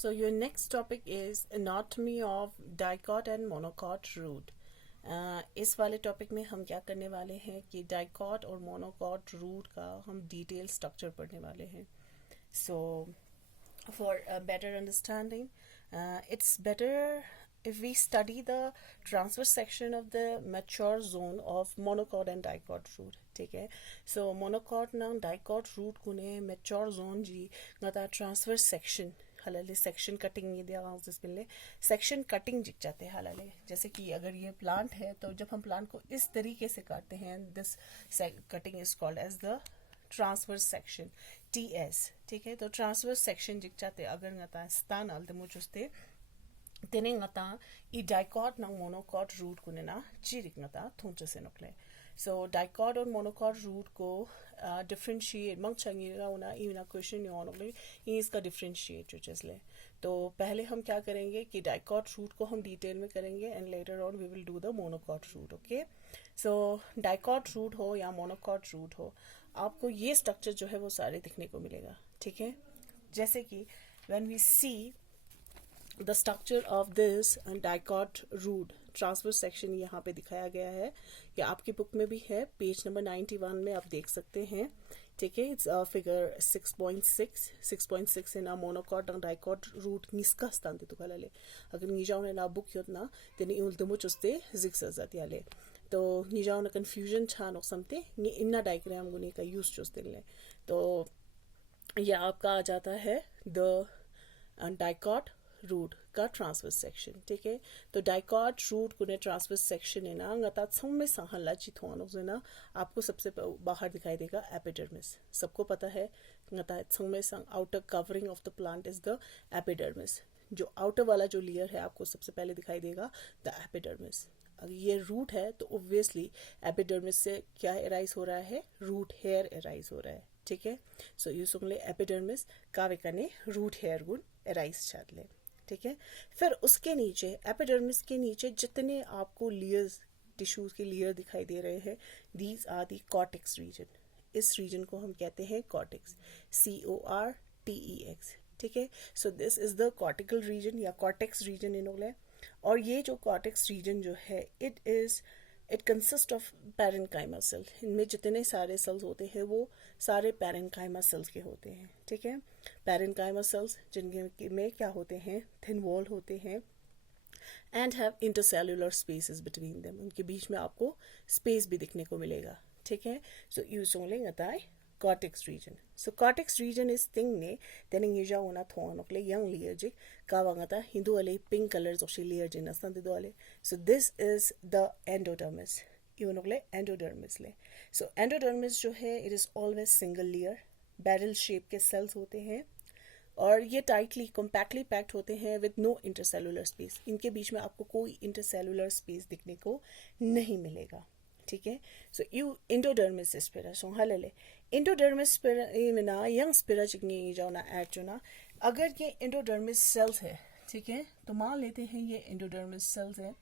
So your next topic is anatomy of dicot and monocot root. इस वाले topic में हम क्या करने वाले हैं कि डाइकॉट और मोनोकॉट रूट का हम डिटेल स्ट्रक्चर पढ़ने वाले हैं. So for better understanding, it's better if we study the transverse section of the mature zone of monocot and dicot root. ठीक है. So monocot na dicot root kune mature zone जी गता transverse section हालाले section cutting ये दिया जिसमें section cutting जिक जाते हैं हालाले. जैसे कि अगर ये प्लांट है तो जब हम प्लांट को इस तरीके से काटते हैं this cutting is called as the transverse section TS. ठीक है. तो ट्रांसवर्स सेक्शन जिक जाते अगर ngata स्थान अलते मुझुस्ते तेने ngata ई डाइकॉट ना मोनोकॉट रूट कुने ना चिरिक ngata थोंचे से नकले. सो डाइकॉट और मोनोकॉट रूट को डिफ्रेंशिएट मंग चंगीगा उना इवना क्वेश्चन यो नकले इसका डिफ्रेंशिएट जो चीज़. तो पहले हम क्या करेंगे कि डाइकॉट रूट को हम डिटेल में करेंगे and later on we will do the monocot root. Okay. So dicot root हो या मोनोकॉट रूट हो आपको ये स्ट्रक्चर जो है वो सारे दिखने को मिलेगा. ठीक है. जैसे कि when we see the structure of this dicot root transverse section यहाँ पे दिखाया गया है. या आपकी बुक में भी है पेज नंबर 91 में आप देख सकते हैं. ठीक है. इट्स फिगर 6.6 इन मोनोकॉट और डाइकॉट रूट निस्का स्थान ते तुकाले अगर निजाव ना बुक योतना तेने उल्टमो चुस्ते जिक्स जाती तो निजाव ना कंफ्यूजन छान और समते इन्ना डायग्राम गुने का यूज चुस्ते ले. तो ये आपका आ जाता है द डाइकॉट रूट का ट्रांसवर्स सेक्शन. ठीक है. तो डाइकॉट रूट कुने ट्रांसवर्स सेक्शन है ना ngata छम में सहला चिथोनो से ना आपको सबसे बाहर दिखाई देगा एपिडर्मिस. सबको पता है ngata छम में संग outer covering of the plant is the epidermis. जो आउटर वाला जो लेयर है आपको सबसे पहले दिखाई देगा द एपिडर्मिस. अगर ये रूट है तो ऑब्वियसली एपिडर्मिस से क्या एराइज हो रहा है रूट हेयर एराइज हो रहा है. ठीक है. सो यू सुनले एपिडर्मिस काविकने रूट हेयर गुण एराइज छाड़ ले. ठीक है. फिर उसके नीचे एपिडर्मिस के नीचे जितने आपको लेयर्स टिश्यूज के लेयर दिखाई दे रहे हैं these are the cortex region. इस रीजन को हम कहते हैं कॉर्टेक्स. CORTEX. ठीक है. So this is the cortical region या कॉर्टेक्स रीजन इनोले. और ये जो कॉर्टेक्स रीजन जो है it consist of parenchyma cell. इनमें जितने सारे सेल्स होते हैं वो सारे पैरेन्काइमा सेल्स के होते हैं. ठीक है. पैरेन्काइमा सेल्स जिनके में क्या होते हैं थिन वॉल होते हैं and have intercellular spaces between them. उनके बीच में आपको स्पेस भी दिखने को मिलेगा. ठीक है. सो यू सोंगले ngataय cortex region. So cortex region is thing ne tening yuja una thon okle young layer ji kawangata hindu ale pink colors of layer ji nastan de dole. So this is the endodermis. Even okle endodermis le. So endodermis जो है it is always single layer. barrel shape के cells होते हैं और ये tightly compactly packed होते हैं with no intercellular space. इनके बीच में आपको कोई इंटरसेलुलर स्पेस दिखने को नहीं मिलेगा. ठीक है. सो यू इंडोडर्मिस स्पिरा सो हलले इंडोडर्मिस स्पिरा इना यंग स्पिरा चिकनी जाना ऐड जो ना अगर ये इंडोडर्मिस सेल्स है. ठीक है. तो मान लेते हैं ये इंडोडर्मिस सेल्स है.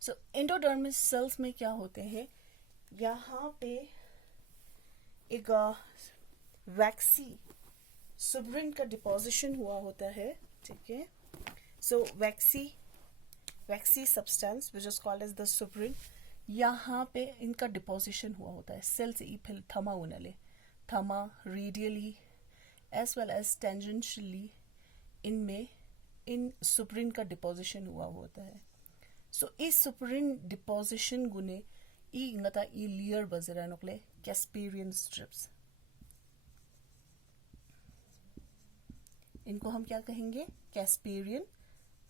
सो इंडोडर्मिस सेल्स में क्या होते हैं यहाँ पे एक वैक्सी सुब्रिन का डिपोजिशन हुआ होता है. ठीक है. So waxy substance which is called as the suberin यहाँ पे इनका डिपोजिशन हुआ होता है सेल से फिर थमा उनले थमा radially as well as tangentially इनमें इन सुब्रिन का डिपोजिशन हुआ होता है. सो इस सुब्रिन डिपोजिशन गुने ई ngata ई लेयर बजरा नकले कैस्पेरियन स्ट्रिप्स. इनको हम क्या कहेंगे कैस्पेरियन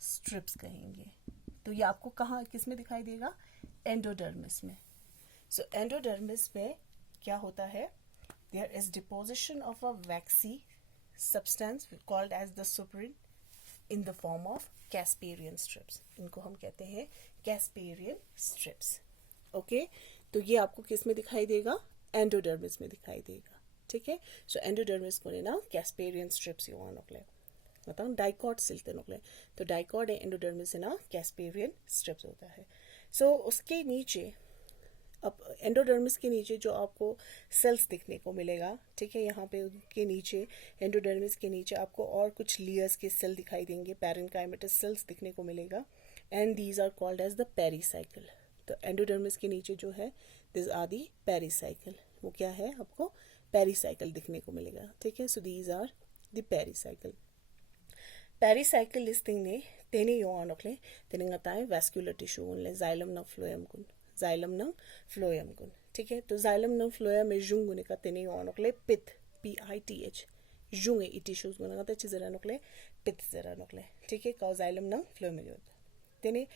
स्ट्रिप्स कहेंगे. तो ये आपको कहाँ किस में दिखाई देगा एंडोडर्मिस में. सो एंडोडर्मिस में क्या होता है there is deposition of a waxy substance called as the suberin in the form of casparian strips. इनको हम कहते हैं कैस्पेरियन स्ट्रिप्स. ओके. तो ये आपको किस में दिखाई देगा एंडोडर्मिस में दिखाई देगा. ठीक है. सो एंडोडर्मिस को ना कैस्पेरियन स्ट्रिप्स युवा नकले मतलब डाइकॉट सिलते नकले. तो डाइकॉट एंडोडर्मिस ना कैस्पेरियन स्ट्रिप्स होता है. सो उसके नीचे अब एंडोडर्मिस के नीचे जो आपको सेल्स दिखने को मिलेगा, ठीक है, यहाँ पे उनके नीचे एंडोडर्मिस के नीचे आपको और कुछ लेयर्स के सेल दिखाई देंगे, पैरेन्काइमेटस सेल्स दिखने को मिलेगा, and these are called as the pericycle. तो एंडोडर्मिस के नीचे जो है दिस आर दी पेरीसाइकिल, वो क्या है, आपको पेरीसाइकिल दिखने को मिलेगा, ठीक है। So these are the pericycle. Pericycle लिस्टिंग ने तेने योन ओकले तेने ngatae vascular tissue उनले xylem ng phloem kun xylem ng phloem kun, ठीक है। तो xylem ng phloem में जुंग ने का तेने योन ओकले पिथ PITH जुंग ए टिश्यूज गुना का चीजरा नोकले पिथ जरा नोकले, ठीक है। का xylem ng phloem में तेने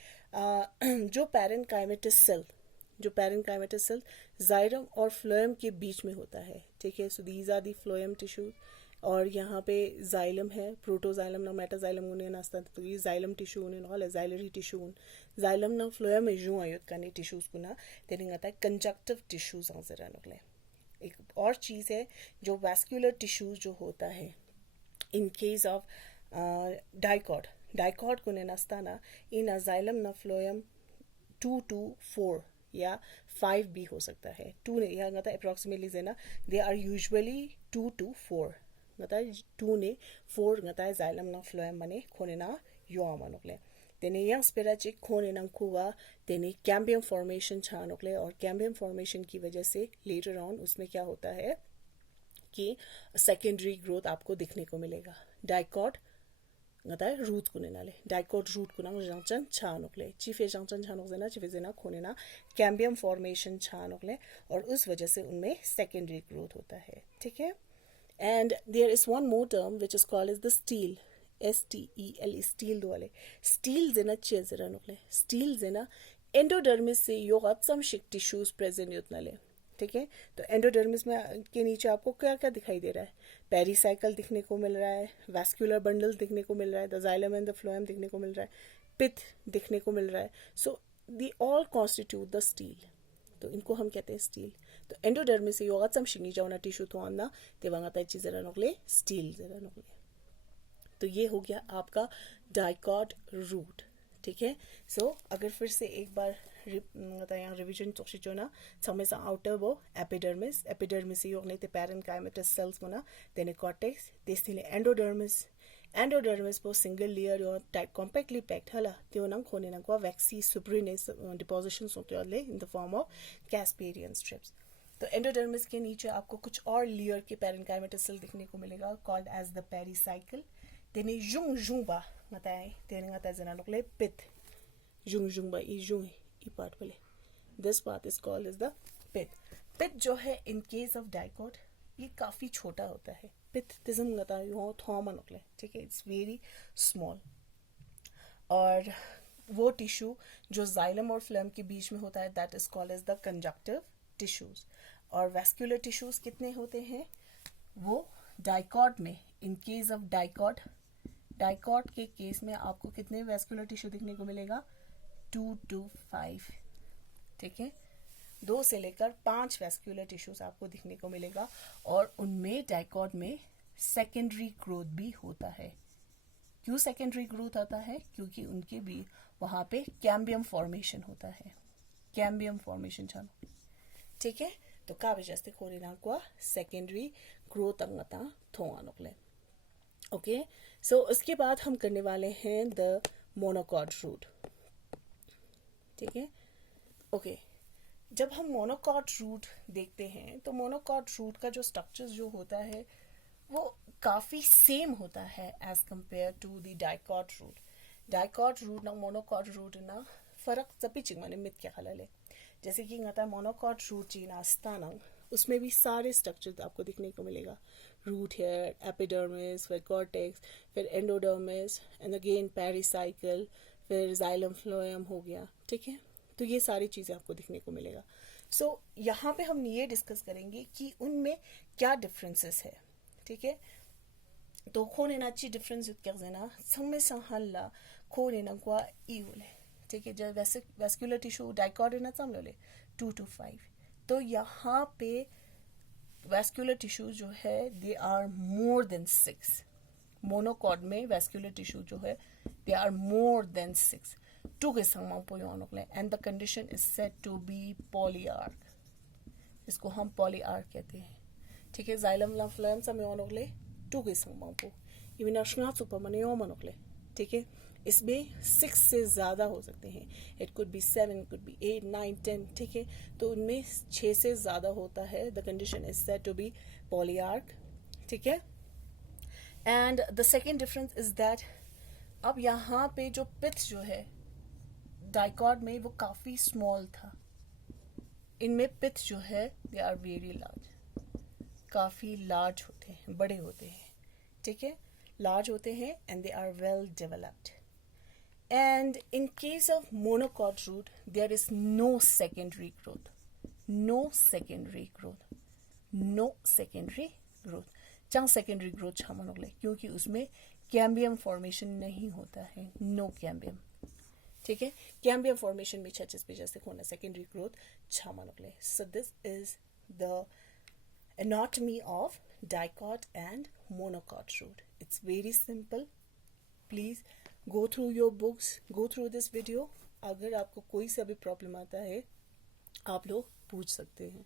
जो पैरेन्काइमेटस सेल, जो पैरेन्काइमेटस सेल जाइलम और फ्लोएम के बीच में होता है, ठीक है। So these are the phloem tissues, और यहाँ पे जाइलम है, प्रोटोजाइलम ना मेटाजाइलम उन्हें नास्ता, तो ये जाइलम टिश्यू उन्हें नॉल है जाइलरी टिश्यू उन जाइलम ना फ्लोएम में जो आयुत करने टिश्यूज को ना तेरे आता है कंजक्टिव टिश्यूज आंसर नोकले। एक और चीज़ है जो वैस्कुलर टिश्यूज जो होता है इन केस ऑफ डाइकॉट, डाइकॉट को ने नास्ता ना इन जाइलम ना फ्लोएम 2 to 4 या 5 भी हो सकता है। 2 ने यहाँ गता अप्रॉक्सीमेटली जेना दे आर यूजुअली 2 to 4 गता 2 ने 4 गता जाइलम ना फ्लोएम मने खोने ना यो आमानोकले तेने यंग स्पेरा चेक खोने ना खुआ तेने कैम्बियम फॉर्मेशन छानोकले, और कैम्बियम फॉर्मेशन की वजह से लेटर ऑन उसमें क्या होता है कि सेकेंडरी ग्रोथ आपको दिखने को मिलेगा। Dicot ngata root kunenale dicot root kunang jangchan chanokle chife jangchan chanokzena chife zena खोनेना कैम्बियम फॉर्मेशन छानोकले, और उस वजह से उनमें सेकेंडरी ग्रोथ होता है, ठीक है। And there is one more term which is called is the stele, STEL stele दोले स्टील जेना चेजरा नोकले स्टील जेना एंडोडर्मिस से योगात सम शिक टिश्यूज प्रेजेंट योतनाले, ठीक है। तो एंडोडर्मिस में के नीचे आपको क्या क्या दिखाई दे रहा है, पेरीसाइकिल दिखने को मिल रहा है, वैस्कुलर बंडल दिखने को मिल रहा है, the xylem and the phloem दिखने को मिल रहा है, पिथ दिखने को मिल रहा है। So the all constitute the stele, तो इनको हम कहते हैं स्टील। तो एंडोडर्मिस से योगात सम शिंगी जावना टिश्यू तो आना तेवांगा ताई जरा नोकले स्टील जरा नोकले। तो ये हो गया आपका डाइकॉट रूट, ठीक है। सो अगर फिर से एक बार यहाँ रिविजन चोना समय आउटर वो एपिडर्मिस, एपिडर्मिस से योगने ते पैरेन्काइमेटस सेल्स मुना तेने कॉर्टेक्स तेस्तिले एंडोडर्मिस, एंडोडर्मिस पो सिंगल लेयर यो टाइप कॉम्पैक्टली पैक्ड हला त्यो नंग खोने नंग को वैक्सी सुप्रीनेस डिपोजिशंस होते हैं इन the form of casparian strips. तो एंडोडर्मिस के नीचे आपको कुछ और लेयर के पैरेन्काइमेटस सेल दिखने को मिलेगा कॉल्ड एज द पेरीसाइकिल। तेने जुंग जुंगबा ngatae तेने ngata जना नोकले पिथ जुंग जुंगबा ई जुंग ई पार्ट वाले this part is called is the pith. Pith जो है इन केस ऑफ डाइकॉट ये काफी छोटा होता है, पिथ तिजम ngata यो थॉमा नोकले, ठीक है, इट्स वेरी स्मॉल। और वो टिश्यू जो जाइलम और फ्लोएम के बीच में होता है that is called as the conjunctive tissues. और वैस्कुलर टिश्यूज कितने होते हैं, वो डाइकॉट में in case of dicot, dicot के केस में आपको कितने वैस्कुलर टिश्यू दिखने को मिलेगा, 2 to 5, ठीक है, 2 से लेकर 5 वैस्कुलर टिश्यूज आपको दिखने को मिलेगा। और उनमें डाइकॉट में सेकेंडरी ग्रोथ भी होता है। क्यों सेकेंडरी ग्रोथ आता है, क्योंकि उनके भी वहां पे कैम्बियम फॉर्मेशन होता है, कैम्बियम फॉर्मेशन चालू, ठीक है। तो का वजह से खोरेना को सेकेंडरी ग्रोथ अंगता थोआ नोकले, ओके। सो उसके बाद हम करने वाले हैं द मोनोकॉट रूट, ठीक है, ओके। जब हम मोनोकॉट रूट देखते हैं तो मोनोकॉट रूट का जो स्ट्रक्चर जो होता है वो काफी सेम होता है as compare to the dicot root. Dicot root ना मोनोकॉट रूट ना फर्क जपिचिंग माने मित क्या खलले, जैसे कि ngata मोनोकॉट रूट चीना स्थानंग उसमें भी सारे स्ट्रक्चर आपको दिखने को मिलेगा, रूट हेयर, एपिडर्मिस, फिर कॉर्टेक्स, फिर एंडोडर्मिस एंड अगेन पेरीसाइकिल, फिर जाइलम फ्लोएम हो गया, ठीक है। तो ये सारी चीज़ें आपको दिखने को मिलेगा। सो यहाँ पे हम ये डिस्कस करेंगे कि उनमें क्या डिफरेंसेस है, ठीक है। तो खोने नाची डिफरेंस क्या ना समय संहल्ला खोने ना को इवले, ठीक है। जब वैस्कुलर टिश्यू डाइकॉट ना समले 2 to 5, तो यहाँ पे वैस्कुलर टिश्यू जो है they are more than 6। Monocot में वैस्कुलर टिश्यू जो है they are more than 6। Two के संगमांग पो योनोगले and the condition is said to be polyarch. इसको हम पॉलीआर्क कहते हैं. ठीक है, जाइलम ला फ्लोएम समय योनोगले टू के संगमांग पो इविना श्ना सुपर मने योमनोगले. ठीक है, इसमें 6 से ज़्यादा हो सकते हैं. It could be 7, it could be 8, 9, 10. ठीक है, तो उनमें 6 से ज़्यादा होता है. The condition is said to be polyarch. ठीक है, and the second difference is that अब यहाँ पे जो पिथ जो है डाइकॉट में वो काफ़ी स्मॉल था. इनमें पिथ जो है दे आर वेरी लार्ज, काफ़ी लार्ज होते हैं, बड़े होते हैं. ठीक है, लार्ज होते हैं and they are well developed. And in case of monocot root, there is no secondary growth. No secondary growth. No secondary growth. Chang secondary growth छामनोगले क्योंकि उसमें कैम्बियम फॉर्मेशन नहीं होता है. No cambium. ठीक है, कैम्बियम फॉर्मेशन में छचेस पे जैसे होना secondary growth छामनोगले. So this is the anatomy of dicot and monocot root. It's very simple. Please go through your books, go through this video. अगर आपको कोई सा भी प्रॉब्लम आता है आप लोग पूछ सकते हैं.